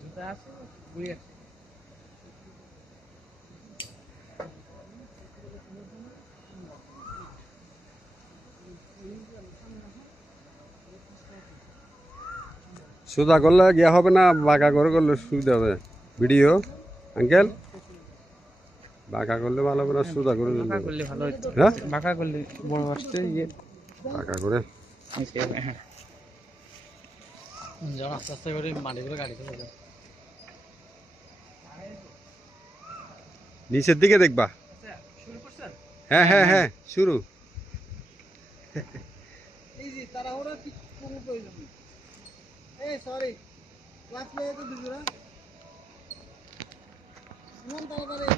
জুতা আছে বই আছে সোজা করলে গিয়া হবে না বাঁকা করে করলে সুবিধা হবে ভিডিও আঙ্কেল বাঁকা করলে ভালো হবে না সোজা করে দিলে বাঁকা করলে ভালো হতো হ্যাঁ বাঁকা করলে বড় আসতে ইয়ে বাঁকা করে হ্যাঁ যখন আস্তে আস্তে করে মাটিগুলো গাড়ি করে যাও নিচের দিকে দেখবা শুরু করছেন হ্যাঁ হ্যাঁ হ্যাঁ শুরু এই যে তাড়াহুড়া ঠিক কোনো প্রয়োজন নেই এই সরি ক্লাস নিয়ে তো দুজোড়া এমন তাড়াতাড়ি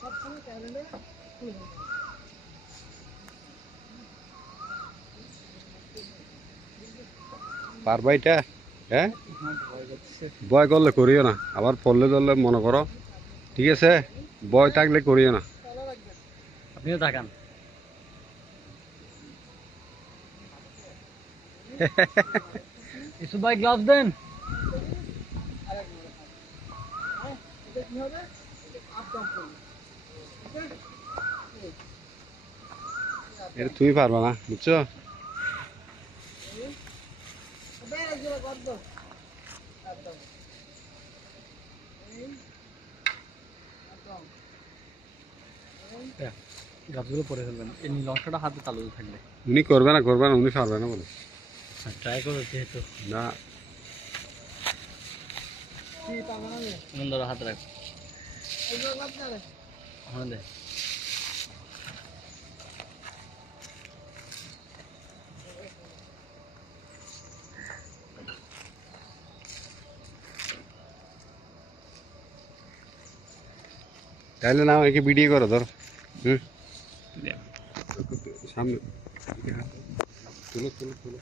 সবসময় ক্যালেন্ডার খুলে দেবো পারবা এটা হ্যাঁ ভয় করছে ভয় করলে করিও না আবার পড়লে ধরলে মনে করো ঠিক আছে ভয় থাকলে করিও না তালা রাখবেন আপনিও তাকান ইসু ভাই গ্লাভস দেন আরেক নম্বর হ্যাঁ এটা কি হবে আপ ডাউন করবে ওকে এটা তুমি পারবা না বুঝছো বেশ জোড়া কর দাও আপ ডাউন এই আপ ডাউন গ্লাভসগুলো পরে ফেলবেন এই নীল অংশটা হাতে তালু থাকবে উনি করবে না উনি পারবে না বলে ট্রাই করো যেহেতু না কি টাঙানো নেই মন ধরো হাতে রাখো এগুলো লাভ না রে আমাদের তাহলে না একে ভিডিও করো ধর হুম সামনে তুলো তুলো তুলো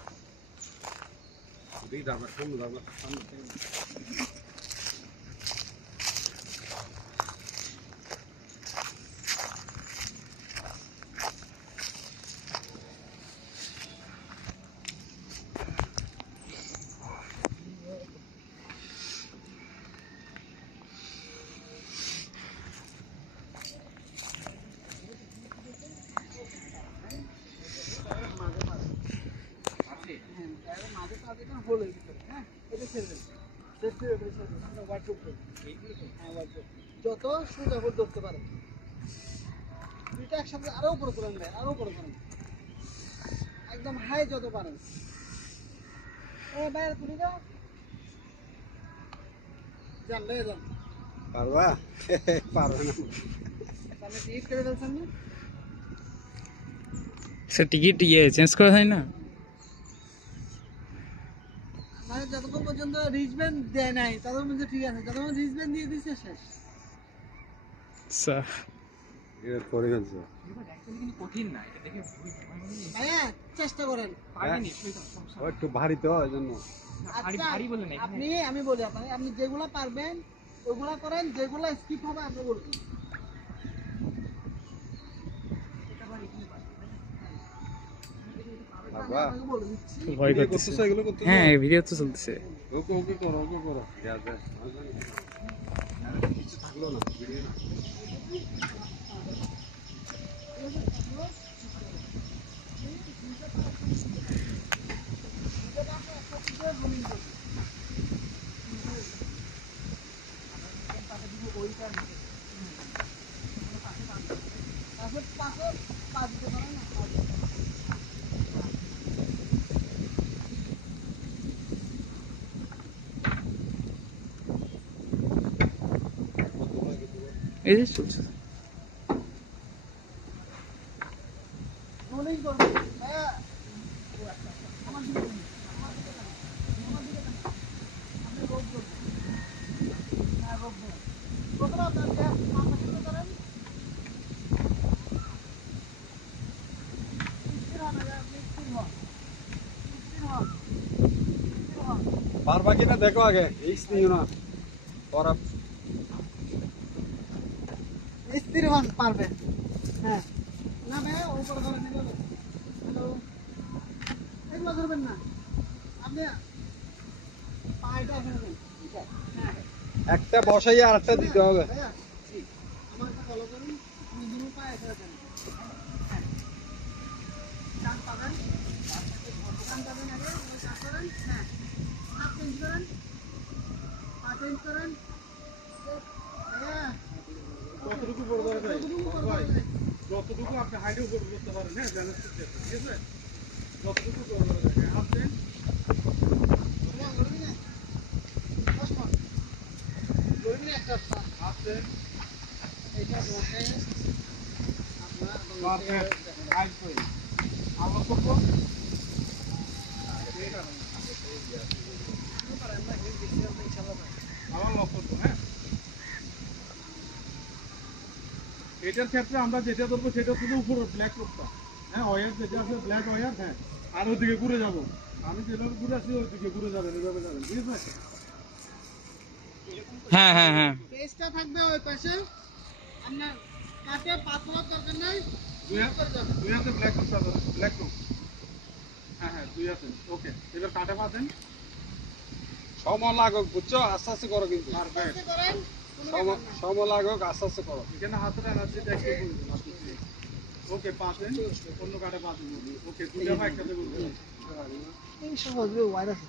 মাঝে পাবে না হলো ভিতরে হ্যাঁ এটা ছেড়ে দেন সেফটি এটা ছেড়ে দেন আমরা ওয়াইড করব হ্যাঁ ওয়াইড করব যত সোজা করে ধরতে পারেন দুইটা একসাথে আরো উপরে করেন ভাই আরো উপরে করেন একদম হাই যত পারেন ও বাইরে তুলে দাও যান লয়ে যান পারবা পারবে না তাহলে টিকিট করে ফেলছেন না সে টিকিট চেঞ্জ করা হয় না মানে যতক্ষণ পর্যন্ত রিচব্যান্ড দেয় নাই ততক্ষণ পর্যন্ত ঠিক আছে যতক্ষণ রিচব্যান্ড দিয়ে দিচ্ছে শেষ এটা করে ফেলছো ভাইয়া চেষ্টা করেন ও একটু ভারী তো এই জন্য আচ্ছা আপনি আমি বলি আপনাকে আপনি যেগুলা পারবেন ওগুলা করেন যেগুলা স্কিপ হবে আপনি বলবেন বাবা আপনাকে বলে দিচ্ছি ভয় ভিডিও করতেছে করতেছো এগুলো করতেছো হ্যাঁ ভিডিও তো চলতেছে ওকে ওকে করো ঠিক আছে কিছু থাকলো না ভিডিও না পাশে পা দিতে পারেন না এই যে চলছে রোলিং করবেন ভাইয়া আমার দিকে দেখুন, আমার দিকে দেখুন। আপনি রোগ করবেন হ্যাঁ রোগ করবেন প্রথমে আপনার গ্যাস মাথা শুরু করেন স্থির হন আগে আপনি স্থির হন স্থির হন স্থির হন পারবা কিনা দেখো আগে এই নিও না পরা স্থির হন, পারবে। হ্যাঁ, না ভাইয়া উপরে ধরে নিতে হবে। হ্যালো, এগুলো ধরবেন না আপনি, পায়েটা এখানে দেন। হ্যাঁ একটা বসাই আর একটা দিতে হবে। ভাইয়া, জি, আমাকে ফলো করুন, আপনি দুটো পায়ে এখানে দেন। হ্যাঁ, ডান পাবেন, ডান পাবেন আগে, ওই কাজ করেন। হ্যাঁ, হাত চেঞ্জ করেন, পা চেঞ্জ করেন। ভাইয়া, যতটুকু বড় ধরা যায় কতটুকু উপরে ভাই, ধরা যায়? যতটুকু আপনি হাইটে উপর করতে পারেন, হ্যাঁ ব্যালেন্স করতে পারেন, ঠিক আছে? যতটুকু বড় ধরা যায়, হ্যাঁ, হাত দেন। ভাইয়া, ধরবি না? 10 মিনিট। ধরবি না একটা পা? হাত দেন। এটা বসে আপনার পারফেক্ট, হাইট করে আবার করবো। আবার লক করবো, হ্যাঁ। এটার ক্ষেত্রে আমরা যেটা ধরবো সেটা শুধু উপরে ব্ল্যাক করতে, হ্যাঁ, ওয়ার যেটা আছে ব্ল্যাক ওয়ার, হ্যাঁ, আর ওইদিকে ঘুরে যাবো। আমি যেভাবে ঘুরে আসি ওইদিকে ঘুরে যাবেন, এভাবে যাবেন, ঠিক আছে? হ্যাঁ হ্যাঁ হ্যাঁ পেজটা থাকবে ওই পাশে, আপনার কাটে পাতলা দরকার নাই, দুই হাতে ব্ল্যাক করতে হবে, ব্ল্যাক করুন। হ্যাঁ হ্যাঁ, দুই হাতে, ওকে। এবার কাটে পাতেন, সময় লাগুক, বুঝছো? আস্তে আস্তে করো কিন্তু। পারফেক্ট। আস্তে করেন, কোনো ব্যাপার না। সময় লাগুক, আস্তে আস্তে করো। এখানে হাতের এনার্জিটা একটু করবেন। ওকে, পাতেন, অন্য কাটে পাতেন, ওকে, দুইটা পা একসাথে করবেন। এই সহজ রে, ওয়াইড আছে।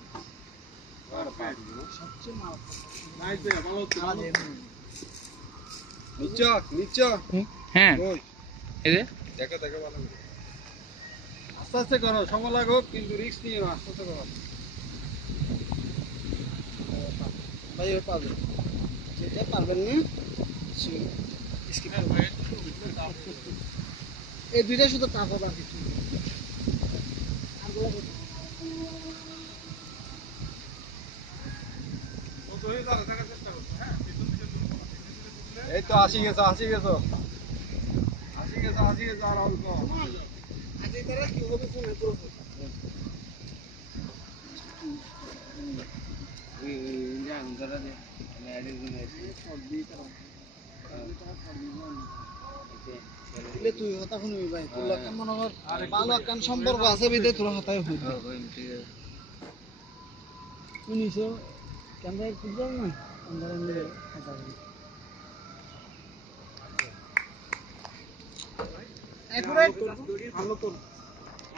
পারফেক্ট, সবচেয়ে মারাত্মক। নাইস ভাইয়া, ভালো হচ্ছে, ভালো হচ্ছে। নিচ্ছ নিচ্ছ হ্যাঁ ওই এই যে দেখো দেখো ভালো করে। আস্তে আস্তে করো, সময় লাগুক কিন্তু রিস্ক নিও, আস্তে আস্তে করো। ভাই ও পারবে, যেটা পারবেন না স্কিপ করবেন। এই দুইটা শুধু টাফ হবে, আর কিছু না। আরগুলো করবেন। ও তো হয়ে যাবে, দেখার চেষ্টা করছো, হ্যাঁ, পিছন দিকে ঘুরে, এই তো আসি গেছো আসি গেছো আসি গেছো আসি গেছো, আর অল্প। আগে তারা কি হবে ফোনে পুরো দিলে তুই হতা শুনবি ভাই, তোর লক্ষণ মনে কর ভালো একখান সম্পর্ক আছে বিদে তোর হতাই হইবে। তুই নিছো ক্যামেরা খুঁজে না, ক্যামেরা নিয়ে হতা হইবে। অ্যাকুরেট আনলক করুন,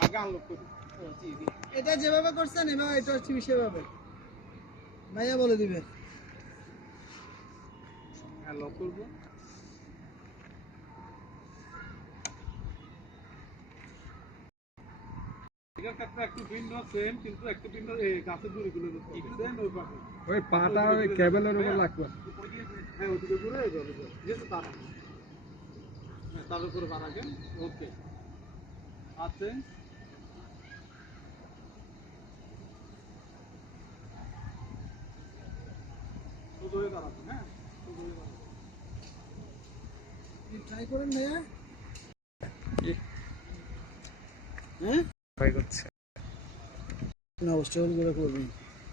আগে আনলক করুন। এটা যেভাবে করছেন এভাবে এটা হচ্ছে সেভাবে ভাইয়া বলে দিবে। হ্যাঁ, লক করবো। এটার ক্ষেত্রে একটু ভিন্ন, সেম কিন্তু একটু ভিন্ন, এই গাছের দড়ি গুলো একটু দেন ওই পাশে। ওই পাটা ওই কেবলের উপর লাগবে। হ্যাঁ, ওদিকে ঘুরে এইভাবে যাও। ঠিক আছে, তার হ্যাঁ, তার উপরে পা রাখেন, ওকে। আছে শুধু হয়ে দাঁড়াবেন, হ্যাঁ, শুধু হয়ে দাঁড়াবেন। ট্রাই করেন ভাইয়া। ই। হ্যাঁ ট্রাই করছে না, অবস্ট্রাগল গুলো করবেন,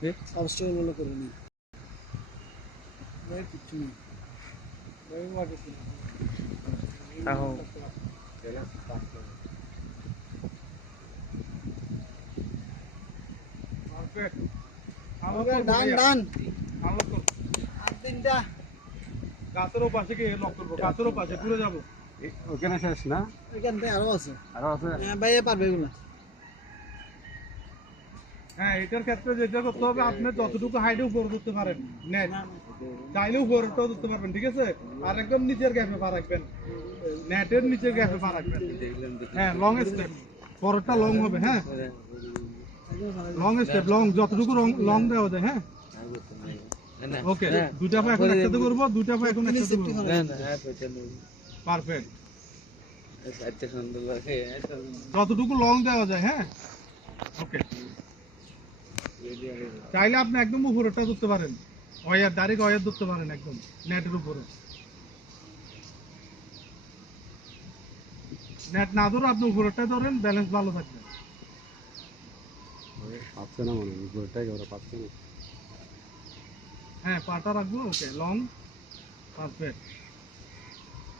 এ? অবস্ট্রাগল গুলো করবেন ভাই, কিচ্ছু নেই। তাও পারফেক্ট। ওকে ডান ডান, আনলক করুন। আর তিনটা। গাছের ওপাশে গিয়ে লক করবো, গাছের ওপাশে ঘুরে যাবো। ওখানে শেষ না? এখান থেকে আরো আছে। আরো আছে? হ্যাঁ ভাইয়া পারবে এগুলো। হ্যাঁ, এটার ক্ষেত্রে যেটা করতে হবে, আপনি যতটুকু হাইটে উপরে ধরতে পারেন নেট, চাইলে উপরেটাও ধরতে পারবেন, ঠিক আছে? আর একদম নিচের গ্যাপে পা রাখবেন, নেটের নিচের গ্যাপে পা রাখবেন। হ্যাঁ, লং স্টেপ, পরেরটা লং হবে, হ্যাঁ, লং স্টেপ, লং যতটুকু লং দেওয়া যায়, হ্যাঁ। ওকে, দুইটা পা এখন একসাথে করবো, দুইটা পা এখন একসাথে করবো। পারফেক্ট, যতটুকু লং দেওয়া যায়, হ্যাঁ। ওকে, চাইলে আপনি একদম উপরেরটা ধরতে পারেন, ওয়ার ডাইরেক্ট ওয়ার ধরতে পারেন একদম নেটের উপরে। নেট না ধরে আপনি উপরেরটা ধরেন, ব্যালেন্স ভালো থাকবে। পাচ্ছে না মনে হয়, উপরটাই ওরা পাচ্ছে না। হ্যাঁ, পাটা রাখবো, ওকে, লং, পারফেক্ট।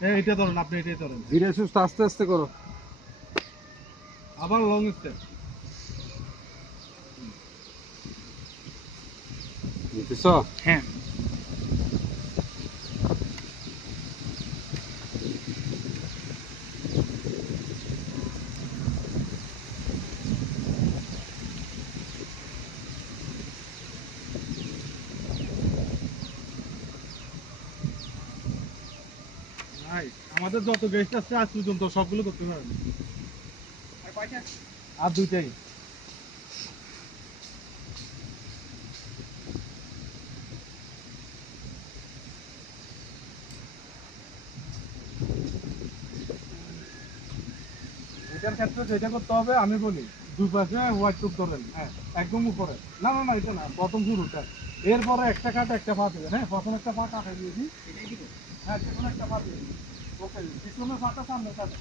এইটা ধরুন, আপনি এটাই ধরেন, ধীরে সুস্থ আস্তে আস্তে করো। আবার লং স্টেপ। বুঝছ? হ্যাঁ আমাদের যত গেস্ট আছে আজ পর্যন্ত সবগুলো করতে পারেন। আর দুইটাই। এটার ক্ষেত্রে যেটা করতে হবে আমি বলি, দুই পাশে হোয়াইট টুপ ধরেন, হ্যাঁ একদম উপরে। না না না, এটা না, প্রথম শুরুটা। এরপরে একটা কাট একটা পা দেবেন, হ্যাঁ প্রথম একটা পা কাটাই দিয়েছি, হ্যাঁ যে কোনো একটা পা দেবেন। ওকে, পিছনের পাটা সামনে কাটে।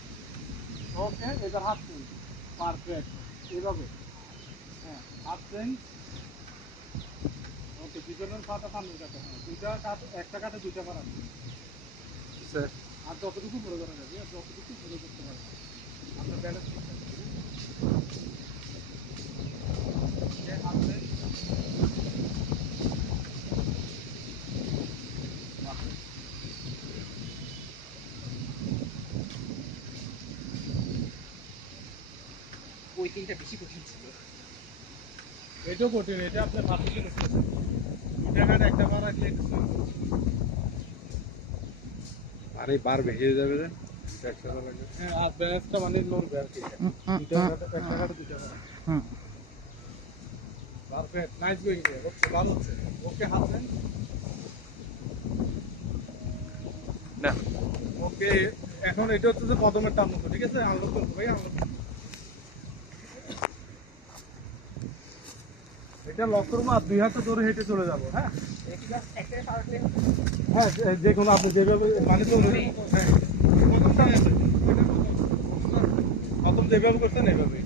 ওকে, এবার হাত চেঞ্জ, পারফেক্ট, এইভাবে, হ্যাঁ হাত চেঞ্জ। ওকে, পিছনের পাটা সামনে কাটে, হ্যাঁ দুইটা কাট, একটা কাটে দুইটা পা রাখবে। আর যতটুকু পরে করা যাবে, যতটুকু পরে করতে পারবেন আপনার ব্যালেন্স ঠিক থাকবে। হাত চেঞ্জ, ওই তিনটা বেশি কঠিন ছিল। এটাও কঠিন, এটা আপনার ফার্স্টে করতে হবে। দুইটা কাট একটা পা রাখলে এটা সহজ। আর এই বার ভেঙে যাবে যে একসাথে লাগবে। হ্যাঁ, আর ব্যালেন্সটা মানে নড়বে আর কি। দুইটা কাট, একটা কাটে দুইটা পা। হুম পারফেক্ট, নাইস গোয়িং হিয়ার। ওকে, ভালো হচ্ছে। ওকে, হাত দেন। না ওকে, এখন এটা হচ্ছে যে প্রথমের টান মতো, ঠিক আছে? আনলক করবো ভাই, আনলক। এটা লক করবো আর দুই হাতে ধরে হেঁটে চলে যাবো, হ্যাঁ? হ্যাঁ, যে কোনো আপনি যেভাবে মানে চলবে। হ্যাঁ, প্রথম টান আছে। প্রথম যেভাবে করছেন এইভাবে।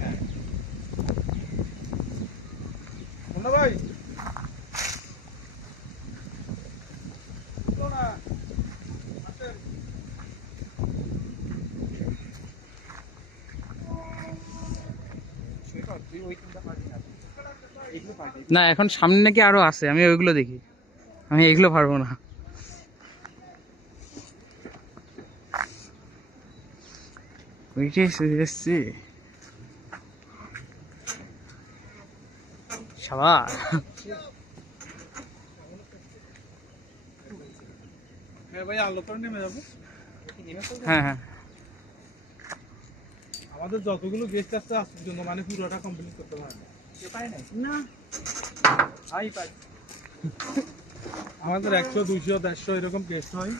হ্যাঁ। মুন্না ভাই, উঠো না। আসেন। না, এখন সামনে নাকি আরো আছে, আমি ওইগুলো দেখি, আমি এগুলো পারবো না। ওইটাই এসছি সাবাস। হ্যাঁ ভাই, আলো করে নেমে যাবো। হ্যাঁ হ্যাঁ আমাদের যতগুলো গেস্ট আসছে আজ পর্যন্ত মানে পুরোটা কমপ্লিট করতে পারে না। আমাদের 100, 200, 150 এরকম গেস্ট হয়,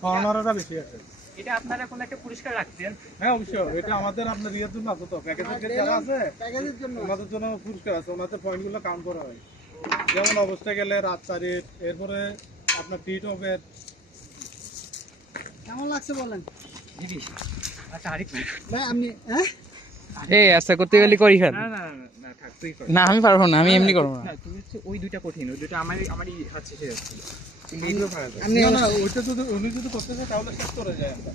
ফরেনাররা বেশি আসে। এটা আপনারা কোন একটা পুরস্কার রাখছেন? হ্যাঁ অবশ্যই, এটা আমাদের আপনার ইয়ের জন্য আছে তো, প্যাকেজের যারা আছে প্যাকেজের জন্য ওনাদের জন্য পুরস্কার আছে, ওনাদের পয়েন্টগুলো কাউন্ট করা হয়। যেমন অবস্থায় গেলে রাত 4, এরপরে আপনার টিট হবে। কেমন লাগছে বলেন আচ্ছা আরেক ভাই? আপনি হ্যাঁ এই আচ্ছা করতে গেলে করি ফেল। না না না না থাক, তুই কর। না আমি পারবো না, আমি এমনি করবো না। না, তুই হচ্ছে ওই দুইটা কঠিন, ওই দুইটা আমারই হাত শেষে যাচ্ছে, কিন্তু এইগুলো পারা যায়। আপনি না না, ওইটা যদি উনি যদি করতে চায় তাহলে শেষ করে যায় আমরা।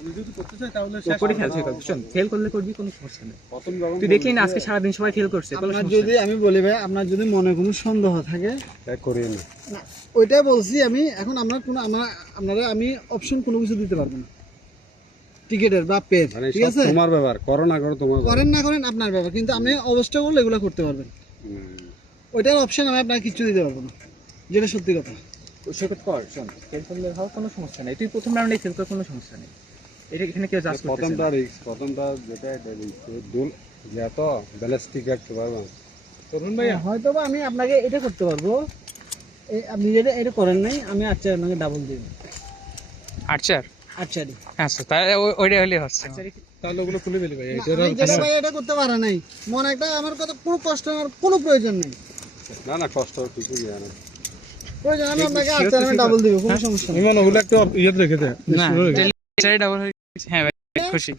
উনি যদি করতে চায় তাহলে তো শেষ করে করে ফেল, যায়। শোন, ফেল করলে করবি, কোনো সমস্যা নেই। প্রথম যখন তুই দেখলি না আজকে সারাদিন সবাই ফেল করছে, কোনো আপনার সমস্যা যদি নেই। আমি বলি ভাই, আপনার যদি মনে কোনো সন্দেহ থাকে, এক করিয়ে না। না ওইটাই বলছি আমি। এখন আপনার কোনো আপনারা আমি অপশন কোনো কিছু দিতে পারবো না, টিকেটের বা পের, মানে ঠিক সব আছে? তোমার ব্যাপার, করো না করো তোমার ব্যাপার। করেন না করেন আপনার ব্যাপার, কিন্তু আপনি অবস্থা করলে এগুলো করতে পারবেন। ওইটার অপশন আমি আপনাকে কিচ্ছু দিতে পারবো না, যেটা সত্যি কথা। তুই সৈকত কর, শোন, ফেল করলে হওয়ার কোনো সমস্যা নেই। তুই প্রথম রাউন্ডে ফেল কর, কোনো সমস্যা নেই। এটা এখানে কেউ জাজ করতেছে প্রথমটা না। রিস্ক, প্রথমটা যেটা এটা রিস্ক। দুল যত ব্যালেস্টিক রাখতে পারবা। তরুণ ভাইয়া, হয়তো বা আমি আপনাকে এটা করতে পারবো, আপনি যেটা এটা করেন নাই, আমি আচ্ছা আপনাকে ডাবল দিব। আর্চার আচ্ছা আচ্ছা, তাহলে ওইটা হলে হচ্ছে। তাহলে ওগুলো খুলে ফেলি ভাই। যেটা ভাই এটা করতে পারে নাই, মনে একটা আমার কথা, কোনো কষ্ট নেওয়ার কোনো প্রয়োজন নেই। না না, কষ্ট কিছু ইয়ে না। প্রয়োজন আমি আপনাকে আচ্ছা আমি ডাবল দিব, কোনো সমস্যা নেই। ইমান ওগুলো একটু ইয়ে রেখে দে। না ডাবল হয়ে গেছে। হ্যাঁ ভাই খুশি।